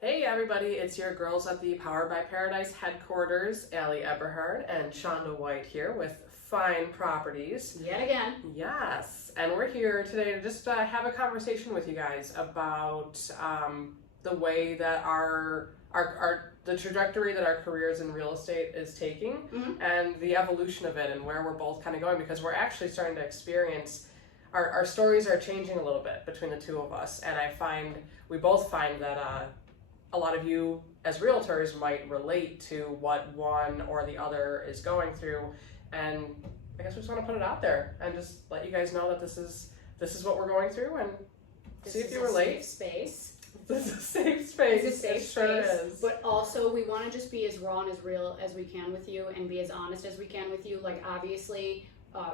Hey everybody, it's your girls at the Powered by Paradise headquarters, Allie Eberhard and Shonda White here with Fine Properties. Yet again. Yes, and we're here today to just have a conversation with you guys about the way that the trajectory that our careers in real estate is taking, and the evolution of it and where we're both kind of going, because we're actually starting to experience our stories are changing a little bit between the two of us, and we both find that a lot of you as realtors might relate to what one or the other is going through, and I guess we just want to put it out there and just let you guys know that this is what we're going through, and see if you relate. Safe space. This is a safe space. It's a safe it sure space. is. But also, we want to just be as raw and as real as we can with you, and be as honest as we can with you. Like, obviously,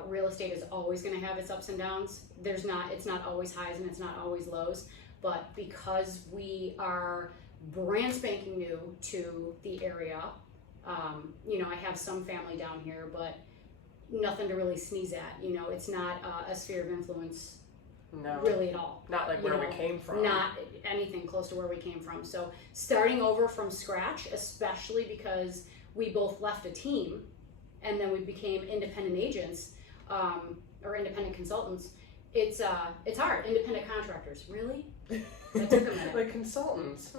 real estate is always going to have its ups and downs. It's not always highs and it's not always lows. But because we are brand spanking new to the area, I have some family down here, but nothing to really sneeze at. It's not a sphere of influence. No, really at all. Not like where we came from. Not anything close to where we came from. So starting over from scratch, especially because we both left a team and then we became independent agents, or independent consultants. It's hard. Independent contractors, really? That took a minute. Like consultants.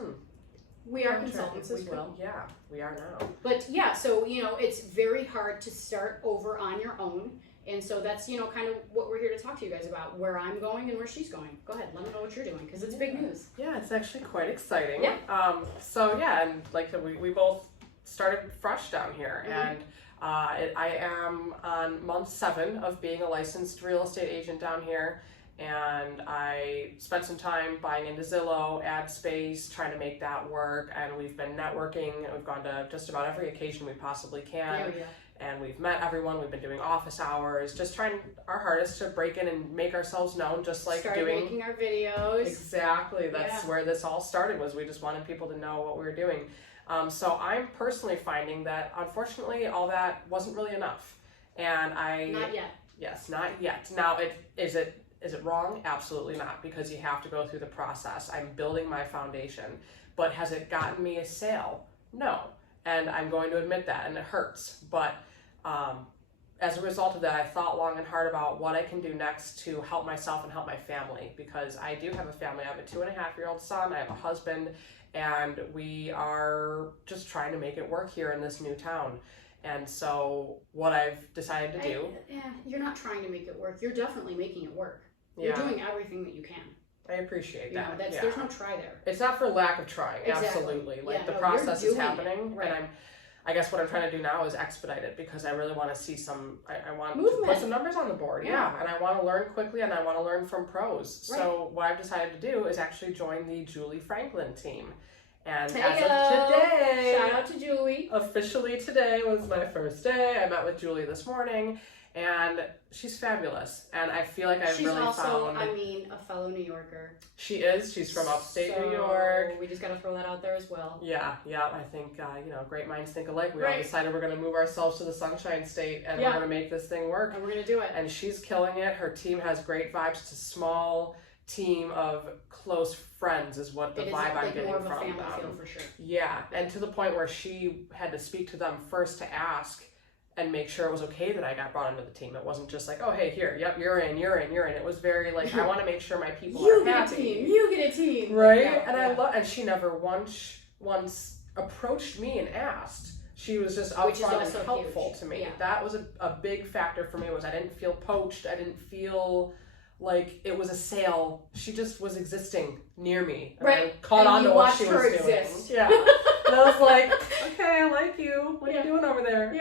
We are consultants as well. Yeah, we are now. But yeah, so it's very hard to start over on your own. And so that's, kind of what we're here to talk to you guys about, where I'm going and where she's going. Go ahead, let me know what you're doing, because it's big news. Yeah, it's actually quite exciting. Yeah. And like we both started fresh down here, and I am on month 7 of being a licensed real estate agent down here, and I spent some time buying into Zillow, ad space, trying to make that work, and we've been networking. We've gone to just about every occasion we possibly can. There we go. And we've met everyone. We've been doing office hours, just trying our hardest to break in and make ourselves known, just like Started making our videos. Exactly. That's where this all started, was we just wanted people to know what we were doing. So I'm personally finding that, unfortunately, all that wasn't really enough. And Not yet. Yes, not yet. Now, is it wrong? Absolutely not, because you have to go through the process. I'm building my foundation. But has it gotten me a sale? No. And I'm going to admit that, and it hurts. But as a result of that, I thought long and hard about what I can do next to help myself and help my family, because I do have a family. I have a 2.5-year-old son, I have a husband, and we are just trying to make it work here in this new town. And so what I've decided to do... You're not trying to make it work. You're definitely making it work. You're doing everything that you can. I appreciate that. There's no try there. It's not for lack of trying, Exactly. Absolutely. The process is happening, right. And I guess what I'm trying to do now is expedite it, because I really want to see I want movement. to put some numbers on the board, and I want to learn quickly, and I want to learn from pros. Right. So what I've decided to do is actually join the Julie Franklin team. And as of today, shout out to Julie. Officially today was my first day. I met with Julie this morning, and she's fabulous. And I feel like She's also, a fellow New Yorker. She is. She's from upstate New York. We just got to throw that out there as well. Yeah. I think, great minds think alike. We all decided we're going to move ourselves to the Sunshine State, and we're going to make this thing work. And we're going to do it. And she's killing it. Her team has great vibes. It's a small team of close friends is what the vibe I'm getting more of a from family them. feel for sure. Yeah, and to the point where she had to speak to them first to ask and make sure it was okay that I got brought into the team. It wasn't just like, oh, hey, here, yep, you're in. It was very like, I want to make sure my people are happy. You get a team. Right? Yeah, and she never once approached me and asked. She was just upfront and helpful to me. Yeah. That was a big factor for me, was I didn't feel poached. I didn't feel like it was a sale. She just was existing near me. And I caught on to what she was doing. Yeah. And I was like, okay, I like you. What are you doing over there?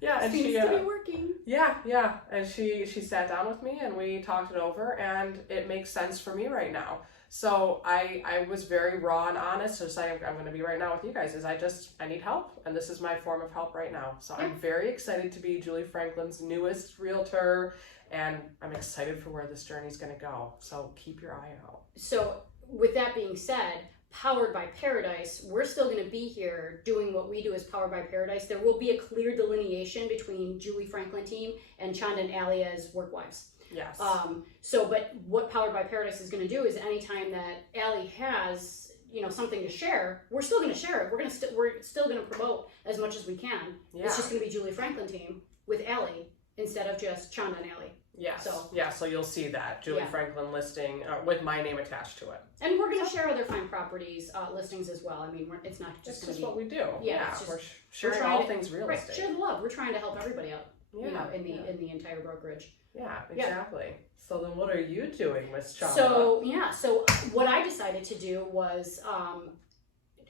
Yeah, and seems to be working. Yeah, and she sat down with me and we talked it over, and it makes sense for me right now. So I was very raw and honest, just like I'm going to be right now with you guys. I need help, and this is my form of help right now. So I'm very excited to be Julie Franklin's newest realtor, and I'm excited for where this journey is going to go. So keep your eye out. So with that being said, Powered by Paradise, we're still going to be here doing what we do as Powered by Paradise. There will be a clear delineation between Julie Franklin team and Chanda and Allie as work wives. Yes. But what Powered by Paradise is going to do is anytime that Allie has something to share, we're still going to share it. We're still going to promote as much as we can. Yeah. It's just going to be Julie Franklin team with Allie instead of just Chanda and Allie. Yes. So- So you'll see that Julie Yeah. Franklin listing with my name attached to it. And we're going to share other fine properties listings as well. I mean, it's not It's just just going what to be. we do. Yeah, it's just- we're sharing trying all to- things real Right, estate. share the love. We're trying to help everybody out, Yeah, in the entire brokerage. yeah, exactly. So then, what are you doing, Miss Chamba? So what I decided to do was,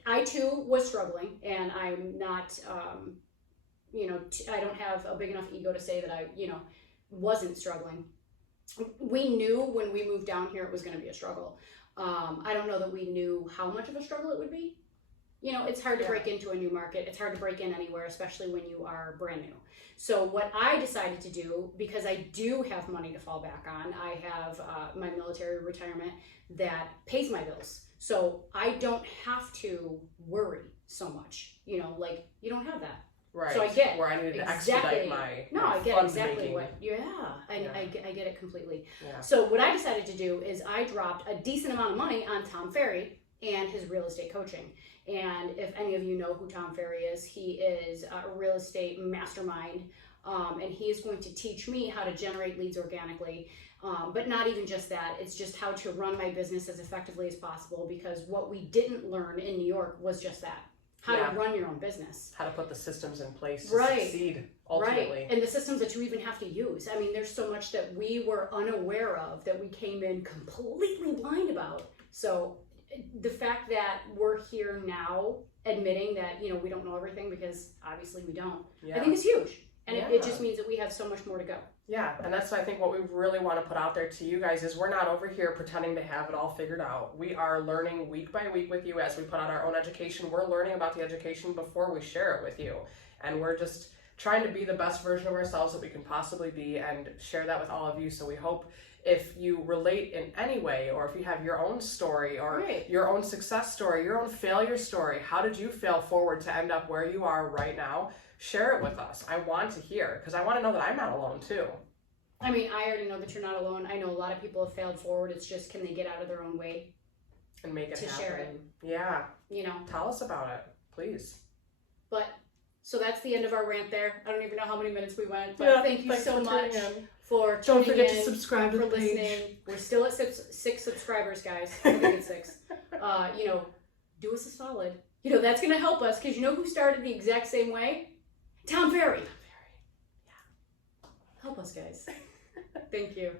I too was struggling, and I'm not, I don't have a big enough ego to say that I, wasn't struggling. We knew when we moved down here it was going to be a struggle. I don't know that we knew how much of a struggle it would be. It's hard to break into a new market. It's hard to break in anywhere, especially when you are brand new. So what I decided to do, because I do have money to fall back on, I have my military retirement that pays my bills. So I don't have to worry so much. You don't have that. right. so I get where I needed to exactly- expedite my No, my I get fund exactly making. what. I get it completely. Yeah. So what I decided to do is I dropped a decent amount of money on Tom Ferry and his real estate coaching. And if any of you know who Tom Ferry is, he is a real estate mastermind, and he is going to teach me how to generate leads organically. But not even just that, it's just how to run my business as effectively as possible, because what we didn't learn in New York was just that, how Yeah. to run your own business. How to put the systems in place to Right. succeed ultimately. Right, and the systems that you even have to use. I mean, there's so much that we were unaware of that we came in completely blind about. So the fact that we're here now admitting that, we don't know everything, because obviously we don't, Yeah. I think is huge. And it Yeah. just means that we have so much more to go. Yeah, and that's I think what we really want to put out there to you guys is we're not over here pretending to have it all figured out. We are learning week by week with you as we put out our own education. We're learning about the education before we share it with you. And we're just trying to be the best version of ourselves that we can possibly be and share that with all of you. So we hope if you relate in any way, or if you have your own story or Right. your own success story, your own failure story, how did you fail forward to end up where you are right now? Share it with us. I want to hear, because I want to know that I'm not alone too. I mean, I already know that you're not alone. I know a lot of people have failed forward. It's just, can they get out of their own way? And make it To happen. share it. Yeah. Tell Tell us about it, please. But, so that's the end of our rant there. I don't even know how many minutes we went, but thank you so much for Don't tuning forget in, to subscribe to for the page. listening. We're still at six subscribers, guys. I think it's 6. Do us a solid. That's going to help us, because who started the exact same way? Tom Ferry. Help us, guys. Thank you.